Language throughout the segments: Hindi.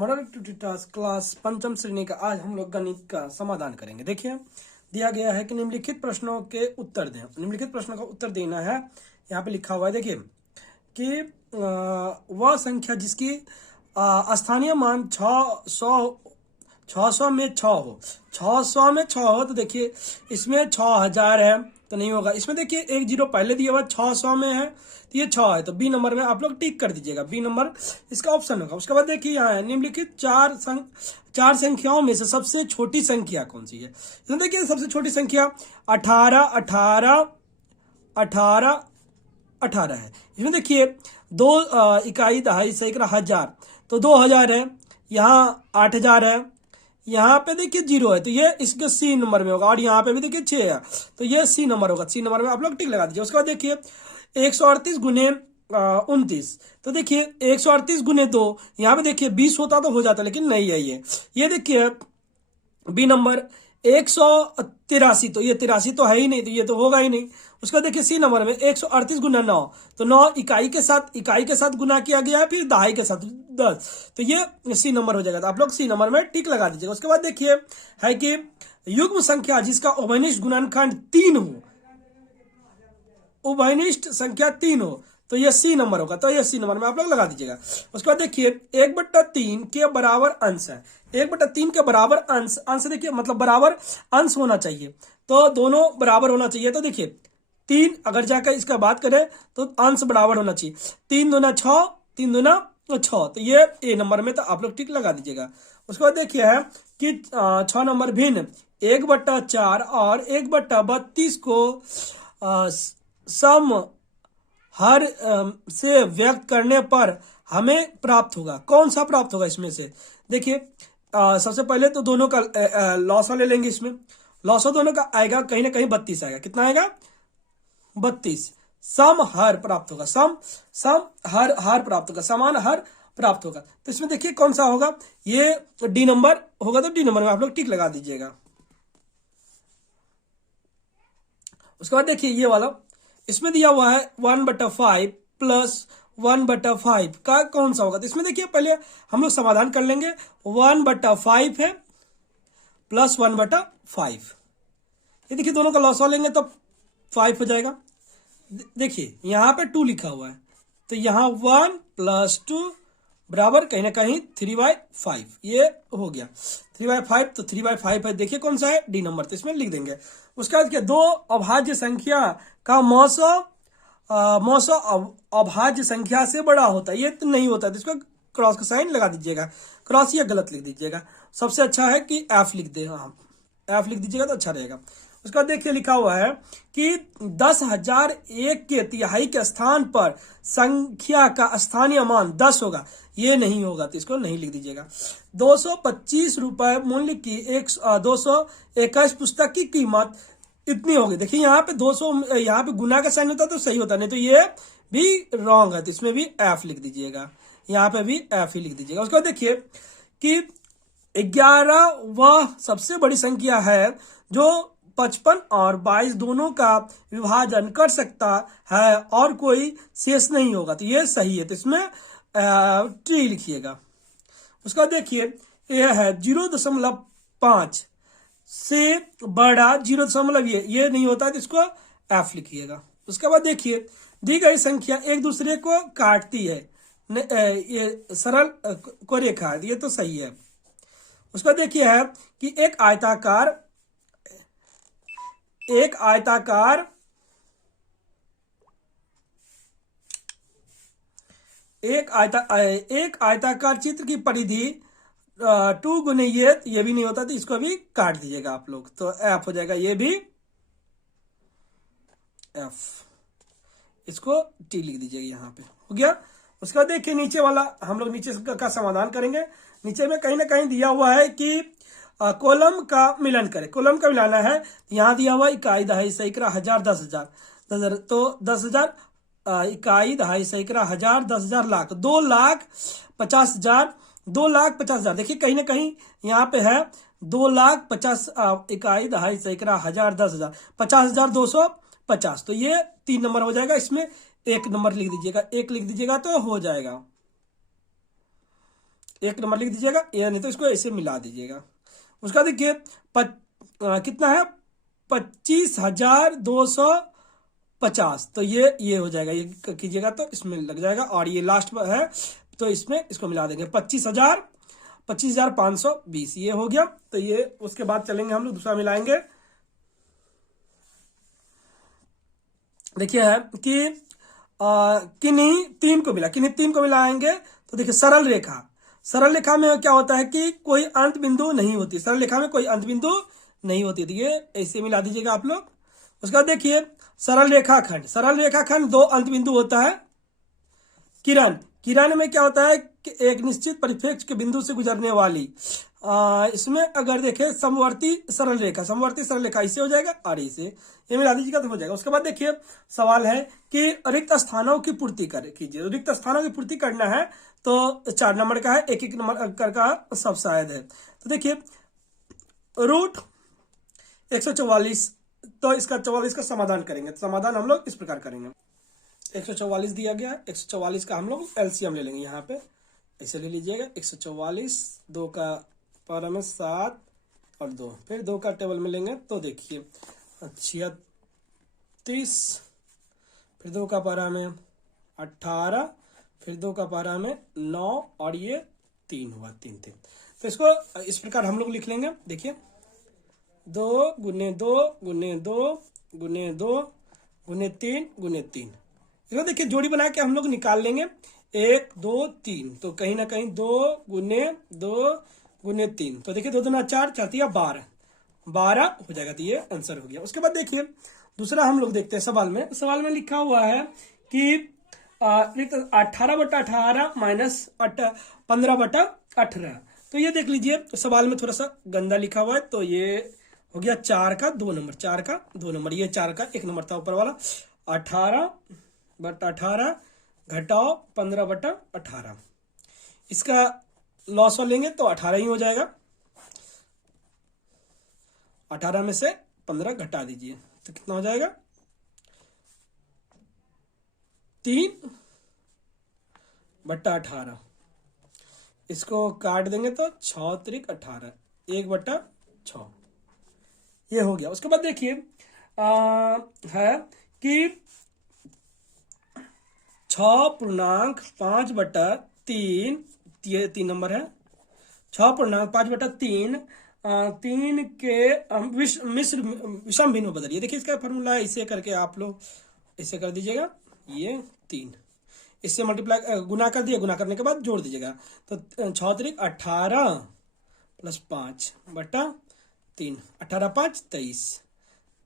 मॉडल एक्टिविटी टास्क क्लास पंचम श्रेणी का आज हम लोग गणित का समाधान करेंगे। देखिए दिया गया है कि निम्नलिखित प्रश्नों के उत्तर दें। निम्नलिखित प्रश्नों का उत्तर देना है। यहाँ पे लिखा हुआ है देखिए कि वह संख्या जिसकी स्थानीय मान 600 में 6 हो, 600 में 6 हो, तो देखिए इसमें 6000 है तो नहीं होगा। इसमें देखिए एक जीरो पहले दिया हुआ 600 में है तो ये 6 है, तो बी नंबर में आप लोग टिक कर दीजिएगा। बी नंबर इसका ऑप्शन होगा। उसके बाद देखिए यहाँ है निम्नलिखित चार संख्याओं में से सबसे छोटी संख्या कौन सी है। इसमें देखिए सबसे छोटी संख्या 18 18 18 18 है। इसमें देखिए दो इकाई दहाई सैकड़ा हजार, तो 2000 है, यहाँ 8000 है, यहाँ पे देखिए 0 है तो ये इसके सी नंबर में होगा, और यहाँ पे भी देखिए 6 है तो ये सी नंबर होगा। सी नंबर में आप लोग टिक लगा दीजिए। उसके बाद देखिए 138 गुने 29, तो देखिए 138 गुने 2, यहाँ पे देखिए 20 होता तो हो जाता लेकिन नहीं है ये देखिए बी नंबर 183, तो ये 83 तो है ही नहीं तो ये तो होगा ही नहीं। उसका देखिए सी नंबर में 138 गुना 9, तो 9 इकाई के साथ गुना किया गया है, फिर दहाई के साथ 10, तो ये सी नंबर हो जाएगा। तो आप लोग सी नंबर में टिक लगा दीजिएगा। उसके बाद देखिए है कि युग्म संख्या जिसका उभयनिष्ठ गुणनखंड 3 हो, उभयनिष्ठ संख्या 3 हो, तो ये सी नंबर होगा। तो ये सी नंबर में आप लोग लगा दीजिएगा। उसके बाद देखिए 1/3 के बराबर अंश है। 1/3 के बराबर अंश देखिए मतलब बराबर अंश होना चाहिए, तो दोनों बराबर होना चाहिए। तो देखिए 3 अगर जाकर इसका बात करें तो अंश बराबर होना चाहिए। 3 दूना 6, 3 दूना 6, तो ये ए नंबर में तो आप लोग टिक लगा दीजिएगा। उसके बाद देखिए है कि 6 नंबर भिन्न 1/4 और 1/32 को सम हर से व्यक्त करने पर हमें प्राप्त होगा। कौन सा प्राप्त होगा इसमें से? देखिए सबसे पहले तो दोनों का लॉसा ले लेंगे। इसमें लॉसा दोनों का आएगा कहीं ना कहीं 32 आएगा। कितना आएगा? 32। सम हर प्राप्त होगा, सम हर प्राप्त होगा, समान हर प्राप्त होगा। तो इसमें देखिए कौन सा होगा? ये डी नंबर होगा, तो डी नंबर में आप लोग टिक लगा दीजिएगा। उसके बाद देखिए ये वाला इसमें दिया हुआ है 1/5 प्लस 1/5 का कौन सा होगा? तो इसमें देखिए पहले हम लोग समाधान कर लेंगे। 1/5 है प्लस 1/5, ये देखिए दोनों का लॉस लेंगे तो 5 हो जाएगा। देखिए यहाँ पे 2 लिखा हुआ है, तो यहाँ 1 + 2 बराबर कहीं ना कहीं 3/5, ये हो गया 3/5, तो 3/5 है। देखिए कौन सा है? डी नंबर, तो इसमें लिख देंगे। उसके बाद दो अभाज्य संख्या का मौसा अभाज्य संख्या से बड़ा होता है, ये तो नहीं होता, तो इसको क्रॉस का साइन लगा दीजिएगा। क्रॉस या गलत लिख दीजिएगा। सबसे अच्छा है कि एफ लिख दे, हाँ एफ लिख दीजिएगा तो अच्छा रहेगा। उसका देखिए लिखा हुआ है कि 10,001 के तिहाई के स्थान पर संख्या का स्थानीय मान 10 होगा, ये नहीं होगा तो इसको नहीं लिख दीजिएगा। 225 रुपए मूल्य की 221 पुस्तक की कीमत इतनी होगी। देखिए यहाँ पे 200, यहाँ पे गुना का साइन होता तो सही होता, नहीं तो ये भी रॉन्ग है, तो इसमें भी एफ लिख दीजिएगा। यहाँ पे भी एफ ही लिख दीजिएगा। उसके बाद देखिए कि 11 वह सबसे बड़ी संख्या है जो 55 और 22 दोनों का विभाजन कर सकता है और कोई शेष नहीं होगा, तो ये सही है, तो इसमें टी लिखिएगा। उसका देखिए यह है 0.5 से बड़ा 0 ये नहीं होता है, तो इसको एफ लिखिएगा। उसके बाद देखिए दी गई संख्या एक दूसरे को काटती है, ये सरल को रेखा है, ये तो सही है। उसका देखिए है कि एक आयताकार चित्र की परिधि 2 गुने ये भी नहीं होता, तो इसको भी काट दीजिएगा आप लोग, तो एफ हो जाएगा, ये भी एफ, इसको टी लिख दीजिएगा, यहाँ पे हो गया। उसके बाद देखिए नीचे वाला हम लोग नीचे का समाधान करेंगे। नीचे में कहीं ना कहीं दिया हुआ है कि कॉलम का मिलन करें। कॉलम का मिलाना है, यहाँ दिया हुआ इकाई दहाई सैकड़ा हजार 10,000, तो 10,000 इकाई दहाई सैकड़ा हजार 10,000 लाख 2,50,000 2,50,000। देखिए कहीं ना कहीं यहाँ पे है 2,50,000 इकाई दहाई सैकड़ा हजार 10,000 50,250, तो ये 3 नंबर हो जाएगा। इसमें 1 नंबर लिख दीजिएगा, 1 लिख दीजिएगा तो हो जाएगा। एक नंबर लिख दीजिएगा, या नहीं तो इसको ऐसे मिला दीजिएगा। उसका देखिए कितना है, 25,250। तो ये हो जाएगा, ये कीजिएगा तो इसमें लग जाएगा। और ये लास्ट में है तो इसमें इसको मिला देंगे, 25,520 ये हो गया। तो ये उसके बाद चलेंगे हम लोग दूसरा मिलाएंगे। देखिए है कि किन्हीं तीन को मिला, किन्हीं तीन को मिलाएंगे तो देखिए सरल रेखा, सरल रेखा में क्या होता है कि कोई अंत बिंदु नहीं होती, सरल रेखा में कोई अंत बिंदु नहीं होती। तो ये ऐसे मिला दीजिएगा आप लोग। उसके बाद देखिए सरल रेखाखंड, सरल रेखाखंड दो अंत बिंदु होता है। किरण, किरण में क्या होता है कि एक निश्चित परिप्रेक्ष्य के बिंदु से गुजरने वाली, इसमें अगर देखें समवर्ती सरल रेखा, समवर्ती सरल रेखा इससे हो जाएगा और इसे ये मिला दीजिएगा तो हो जाएगा। उसके बाद देखिए सवाल है कि रिक्त स्थानों की पूर्ति कीजिए। रिक्त स्थानों की पूर्ति करना है तो 4 नंबर का है, एक नंबर कर का सब शायद है। तो देखिए रूट 144, तो इसका 44 का समाधान करेंगे। तो समाधान हम लोग इस प्रकार करेंगे, 144 दिया गया है, 144 का हम लोग एलसीएम ले लेंगे। यहाँ पे ऐसे ले लीजिएगा, 144, 2 का पारा में 7 और 2, फिर 2 का टेबल में लेंगे तो देखिए 36, फिर 2 का पारा में 18, फिर 2 का पारा में 9 और ये 3 हुआ, 3 3। तो इसको इस प्रकार हम लोग लिख लेंगे। देखिए 2 गुने 2 गुने 2 गुने 2 गुने 3 गुने 3, इसको देखिए जोड़ी बना के हम लोग निकाल लेंगे, 1 2 3। तो कहीं ना कहीं 2 गुने 2 गुने 3, तो देखिए 2 दूना 4, 4 तिया 12, 12 हो जाएगा। तो ये आंसर हो गया। उसके बाद देखिए दूसरा हम लोग देखते हैं सवाल में। सवाल में लिखा हुआ है कि 18/18 माइनस 15/18। तो ये देख लीजिए सवाल में थोड़ा सा गंदा लिखा हुआ है। तो ये हो गया 4 का 2 नंबर, 4 का 2 नंबर, ये 4 का 1 नंबर था ऊपर वाला। 18/18 घटाओ 15/18, इसका लॉस लेंगे तो 18 ही हो जाएगा। 18 में से 15 घटा दीजिए तो कितना हो जाएगा, 3/18। इसको काट देंगे तो 6 त्रिक 18, 1/6 ये हो गया। उसके बाद देखिए है कि 6.5/3, ये 3 नंबर है, 6.5/3 3 के मिश्र विषम भिन्न में बदलिए। देखिए इसका फॉर्मूला इसे करके आप लोग इसे कर दीजिएगा, ये 3 इससे मल्टीप्लाई गुना कर दिया, गुना करने के बाद जोड़ दीजिएगा तो 6 त्रिक 18 प्लस 5/3, 18 5 23,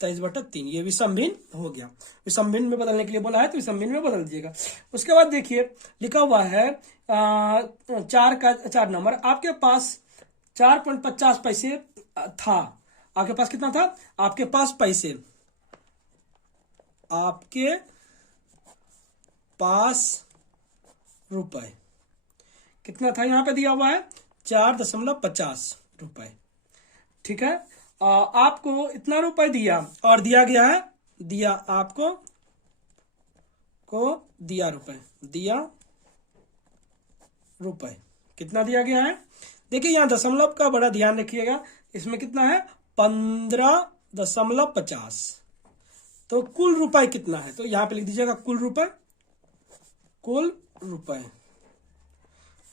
23/3, ये विषम भिन्न हो गया। विषम भिन्न में बदलने के लिए बोला है तो विषम भिन्न में बदल दीजिएगा। उसके बाद देखिए लिखा हुआ है 4 नंबर, आपके पास 4.50 पैसे था। आपके पास कितना था, आपके पास पैसे, आपके पास रुपए कितना था, यहां पे दिया हुआ है 4.50 रुपए। ठीक है, आपको इतना रुपए दिया और दिया गया है, दिया आपको को दिया रुपए, दिया रुपए कितना दिया गया है। देखिए यहां दशमलव का बड़ा ध्यान रखिएगा, इसमें कितना है 15.50। तो कुल रुपए कितना है, तो यहां पे लिख दीजिएगा कुल रुपए, कुल रुपए।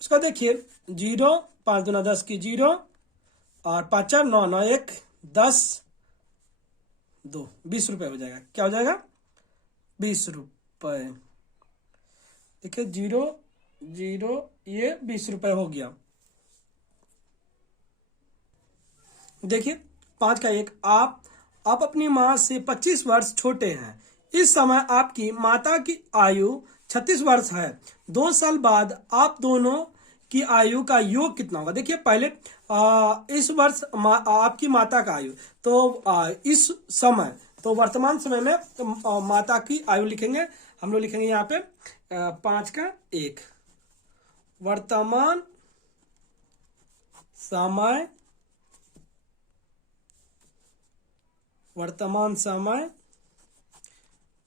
उसका देखिए 0, 5 दूना 10 की 0 और 5 4 9 9 1 10 2, 20 रुपए हो जाएगा। क्या हो जाएगा, 20 रुपए। देखिए 0 0 ये 20 रुपए हो गया। देखिए 5 का 1, आप अपनी मां से 25 वर्ष छोटे हैं। इस समय आपकी माता की आयु 36 वर्ष है। 2 साल बाद आप दोनों की आयु का योग कितना होगा। देखिए पहले इस वर्ष आपकी माता का आयु, तो इस समय, तो वर्तमान समय में माता की आयु लिखेंगे हम लोग, लिखेंगे यहाँ पे 5 का 1, वर्तमान समय, वर्तमान समय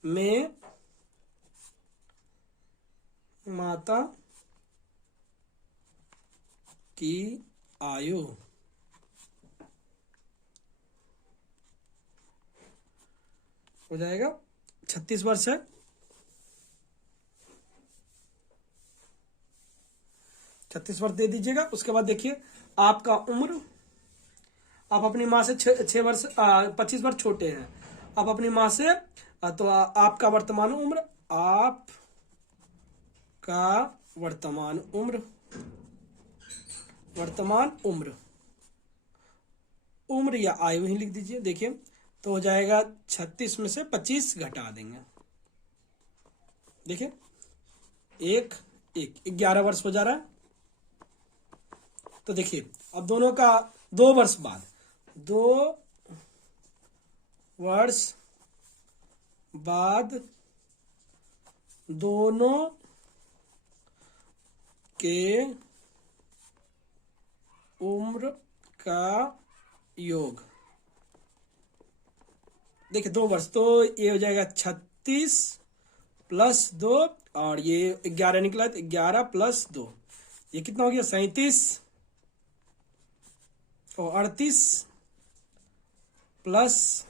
में माता की आयु हो जाएगा 36 वर्ष है। 36 वर्ष दे दीजिएगा। उसके बाद देखिए आपका उम्र, आप अपनी माँ से 6 वर्ष 25 वर्ष छोटे हैं। आप अपनी माँ से तो आपका वर्तमान उम्र, आप का वर्तमान उम्र, उम्र या आयु ही लिख दीजिए। देखिए तो हो जाएगा 36 में से 25 घटा देंगे। देखिए 11 वर्ष हो जा रहा है। तो देखिए अब दोनों का 2 वर्ष बाद, 2 वर्ष बाद दोनों के उम्र का योग। देखिए 2 वर्ष, तो ये हो जाएगा 36 प्लस 2 और ये 11 निकला, तो 11 प्लस 2 ये कितना हो गया 37 और 38 प्लस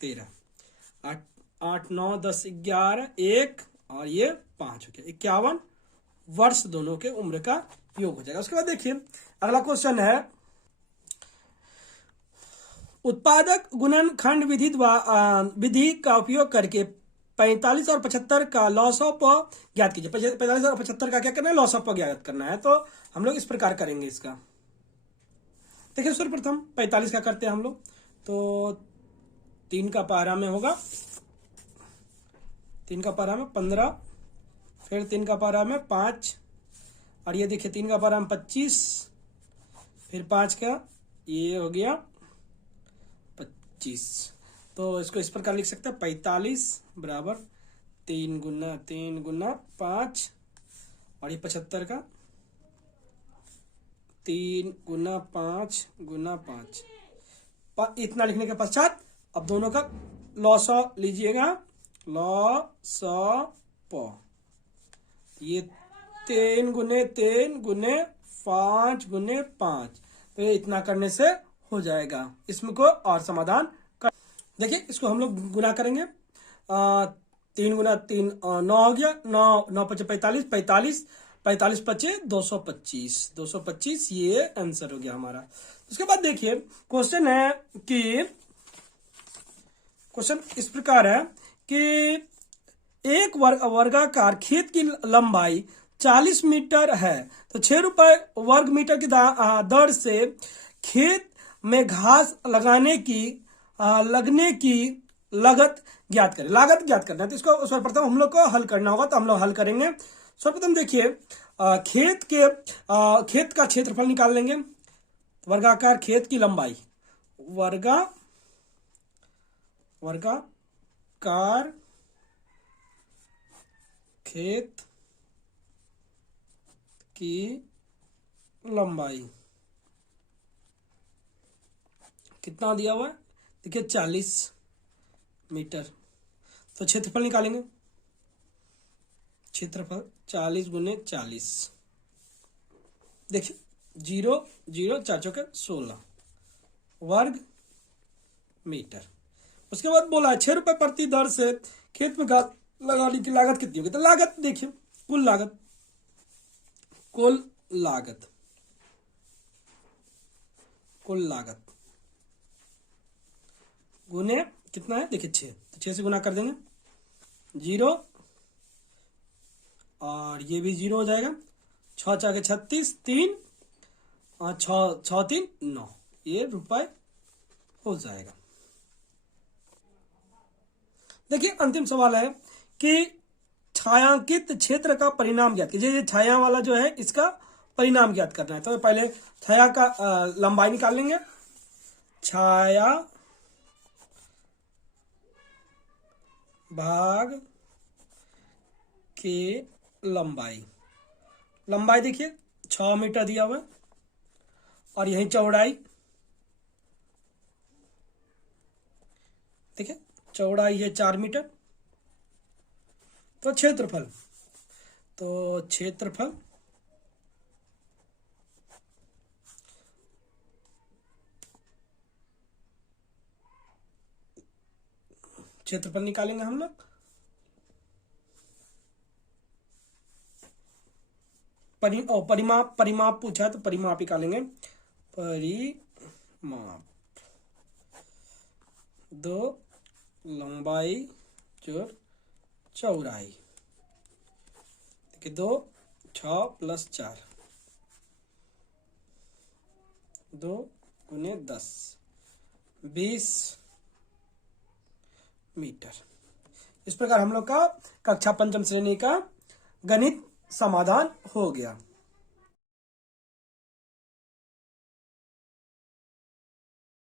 13, 8 9 10 11 1 और ये 5 हो गया 51 वर्ष दोनों के उम्र का योग हो जाएगा। उसके बाद देखिए अगला क्वेश्चन है, उत्पादक गुणनखंड विधि का उपयोग करके 45 और 75 का लॉस ऑफ ज्ञात कीजिए। 45 और 75 का क्या करना है, लॉस ऑफ ज्ञात करना है। तो हम लोग इस प्रकार करेंगे इसका। देखिए सर्वप्रथम 45 का करते हैं हम लोग, तो 3 का पारा में होगा, 3 का पारा में 15, फिर 3 का पारा में 5 और ये देखिए 3 का पारा में 25, फिर 5 का ये हो गया 25। तो इसको इस प्रकार लिख सकते हैं 45 बराबर 3 गुना 5 और ये 75 का 3 गुना 5 गुना 5। इतना लिखने के पश्चात अब दोनों का लॉस लीजिएगा, लॉस ये 3 गुने 5 गुने 5, तो ये इतना करने से हो जाएगा। इसमें को और समाधान कर, देखिए इसको हम लोग गुना करेंगे। 3 गुना 3 9 हो गया, 9 5 45, 45 पचे 225 ये आंसर हो गया हमारा। उसके बाद देखिए क्वेश्चन है कि क्वेश्चन इस प्रकार है कि एक वर्गाकार खेत की लंबाई 40 मीटर है, तो 6 रुपए वर्ग मीटर की दर से खेत में घास लगने की लागत ज्ञात करें। लागत ज्ञात करना है, तो इसको सर्वप्रथम हम लोग को हल करना होगा। तो हम लोग हल करेंगे। सर्वप्रथम देखिए खेत का क्षेत्रफल निकाल लेंगे। वर्गाकार खेत की लंबाई, वर्गाकार खेत की लंबाई कितना दिया हुआ है, देखिए 40 मीटर। तो क्षेत्रफल निकालेंगे, क्षेत्रफल 40 गुने 40, देखिए 0 0 4 चौके 16 वर्ग मीटर। उसके बाद बोला है 6 रुपए प्रति दर से खेत में घास लगाने की लागत कितनी होगी। तो लागत देखिए कुल लागत गुने कितना है, देखिए 6, तो 6 से गुना कर देंगे, 0 और ये भी 0 हो जाएगा, 6 4 36 3 और 6 3 9 ये रुपए हो जाएगा। देखिए अंतिम सवाल है कि छायांकित क्षेत्र का परिणाम ज्ञात कीजिए। ये छाया वाला जो है इसका परिणाम ज्ञात करना है। तो पहले छाया का लंबाई निकाल लेंगे। छाया भाग के लंबाई देखिए 6 मीटर दिया हुआ है और यही चौड़ाई, देखिए चौड़ाई है 4 मीटर। तो क्षेत्रफल क्षेत्रफल निकालेंगे हम लोग। परिमाप पूछा है तो परिमाप निकालेंगे। परिमाप 2 लंबाई जोड़ चौड़ाई, देखिए 2 6 + 4 2 × 10 20 मीटर। इस प्रकार हम लोग का कक्षा पंचम श्रेणी का गणित समाधान हो गया।